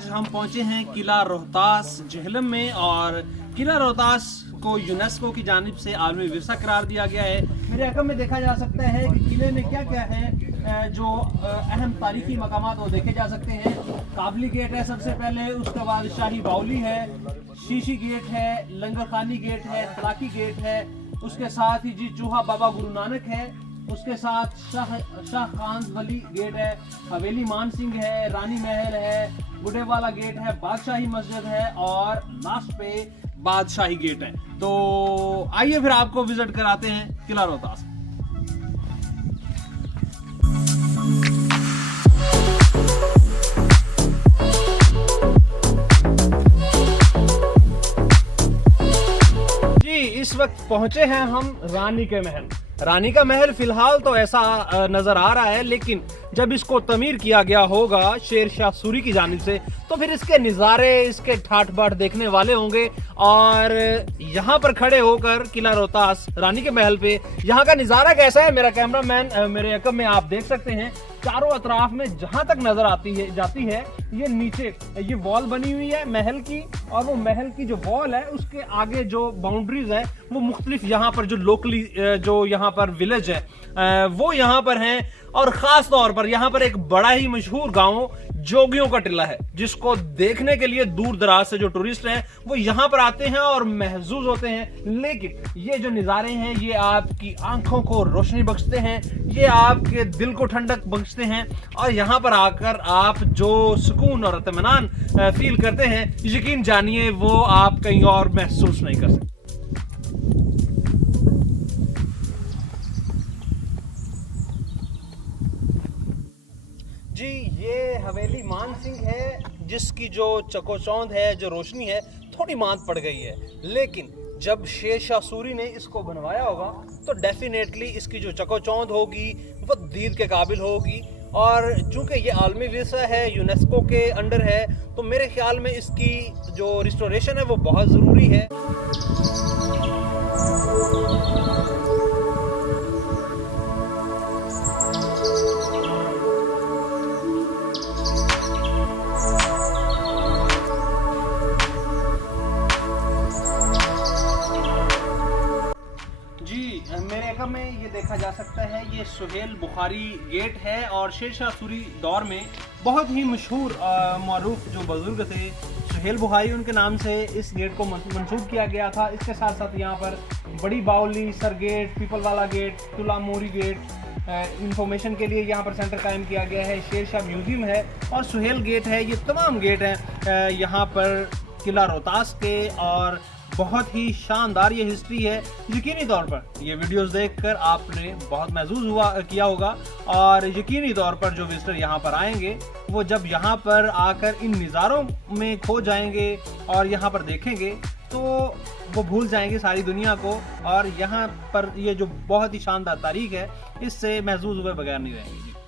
आज हम पहुंचे हैं किला रोहतास झेलम में और किला रोहतास को यूनेस्को की जानिब से आलमी विरसा करार दिया गया है। मेरे रकम में देखा जा सकता है कि किले में क्या क्या है जो अहम तारीखी मकामात वो देखे जा सकते हैं। काबली गेट है सबसे पहले, उसके बाद शाही बाउली है, शीशी गेट है, लंगर खानी गेट है, तलाकी गेट है, उसके साथ ही जी चूहा बाबा गुरु नानक है, उसके साथ शाह खान वली गेट है, हवेली मान सिंह है, रानी महल है, बुढ़े वाला गेट है, बादशाही मस्जिद है और लास्ट पे बादशाही गेट है। तो आइए फिर आपको विजिट कराते हैं किला रोहतास। जी इस वक्त पहुंचे हैं हम रानी के महल। रानी का महल फिलहाल तो ऐसा नजर आ रहा है, लेकिन जब इसको तमीर किया गया होगा शेर शाह सूरी की जानिब से तो फिर इसके नज़ारे, इसके ठाठ बाट देखने वाले होंगे। और यहाँ पर खड़े होकर किला रोहतास रानी के महल पे यहाँ का नज़ारा कैसा है, मेरा कैमरामैन मेरे अकब में आप देख सकते हैं। चारों अतराफ में जहां तक नजर जाती है ये नीचे ये वॉल बनी हुई है महल की, और वो महल की जो वॉल है उसके आगे जो बाउंड्रीज है वो मुख्तलिफ यहाँ पर जो लोकली जो यहाँ पर विलेज है वो यहाँ पर हैं। और खास तौर पर यहाँ पर एक बड़ा ही मशहूर गांव जोगियों का टिला है, जिसको देखने के लिए दूर दराज से जो टूरिस्ट हैं वो यहाँ पर आते हैं और महजूज होते हैं। लेकिन ये जो नज़ारे हैं ये आपकी आंखों को रोशनी बख्शते हैं, ये आपके दिल को ठंडक बख्शते हैं, और यहाँ पर आकर आप जो सुकून और इत्मीनान फील करते हैं यकीन जानिए वो आप कहीं और महसूस नहीं कर सकते। जी ये हवेली मान सिंह है, जिसकी जो चकोचौंध है, जो रोशनी है थोड़ी मांद पड़ गई है, लेकिन जब शेर शाह सूरी ने इसको बनवाया होगा तो डेफिनेटली इसकी जो चकोचौंध होगी वो दीद के काबिल होगी। और चूंकि ये आलमी विरसा है, यूनेस्को के अंडर है, तो मेरे ख्याल में इसकी जो रिस्टोरेशन है वो बहुत ज़रूरी है। मेरे एकम में ये देखा जा सकता है ये सुहेल बुखारी गेट है, और शेर शाह सूरी दौर में बहुत ही मशहूर मारूफ जो बुजुर्ग थे सुहेल बुखारी, उनके नाम से इस गेट को मंसूब किया गया था। इसके साथ साथ यहाँ पर बड़ी बाउली, सर गेट, पीपल वाला गेट, तुला मोरी गेट इंफॉर्मेशन के लिए यहाँ पर सेंटर कायम किया गया है। शेर शाह म्यूजियम है और सुहेल गेट है। ये तमाम गेट हैं यहाँ पर किला रोहतास के, और बहुत ही शानदार ये हिस्ट्री है। यकीनी तौर पर ये वीडियोस देखकर आपने बहुत महसूस किया होगा, और यकीनी तौर पर जो विजिटर यहाँ पर आएंगे वो जब यहाँ पर आकर इन नज़ारों में खो जाएंगे और यहाँ पर देखेंगे तो वो भूल जाएंगे सारी दुनिया को, और यहाँ पर ये जो बहुत ही शानदार तारीख है इससे महसूस हुए बगैर नहीं रहेंगे।